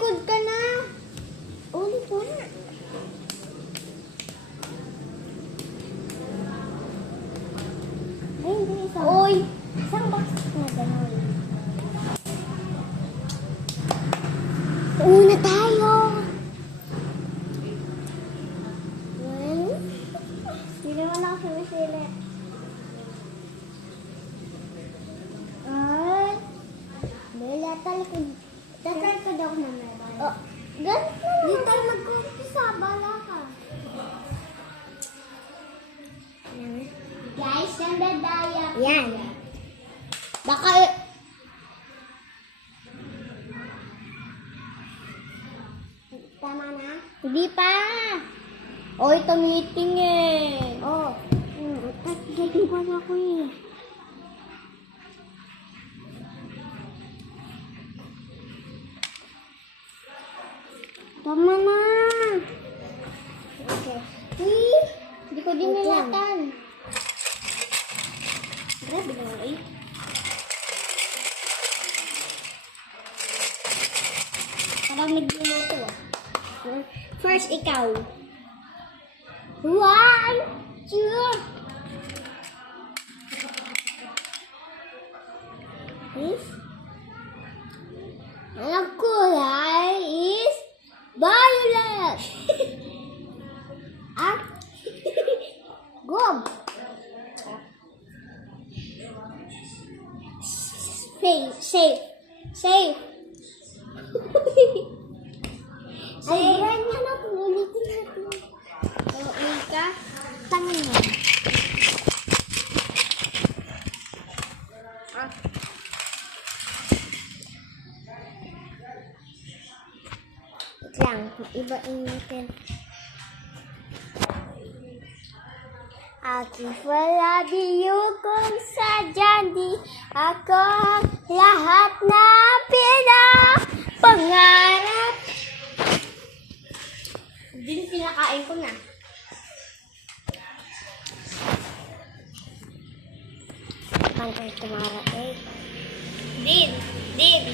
Talikod ka na. Ulit mo na. Ay, hindi isang. Uy! Isang box na gano'n. Una tayo! Well, hindi naman ako sumisili. Ay! Bela, talikod. Tatalikod ako na meron. Oh, ganit na lang. Hindi tayo mag-umpisa. Bala ka. Guys, nandadaya. Yan. Baka... Tama na? Hindi pa. Oh, ito meeting eh. Oh. Tatlong ko na ako eh. Tama na. Okay. Hindi ko din nilatan. Grabe naman eh. Parang nagluluto ah. First, ikaw. 1, 2. Is? Ang kulay is violet. At gob. Safe. Safe. Safe. Ay, ganyan na. Ulitin natin. Oo, ka. Tangin mo. Wait lang. Ibain natin. Aking palabiyo kung sadyang di ako lahat na pinapangarap. Din pinakain ko na. Pantay tumara eh. Din. Din.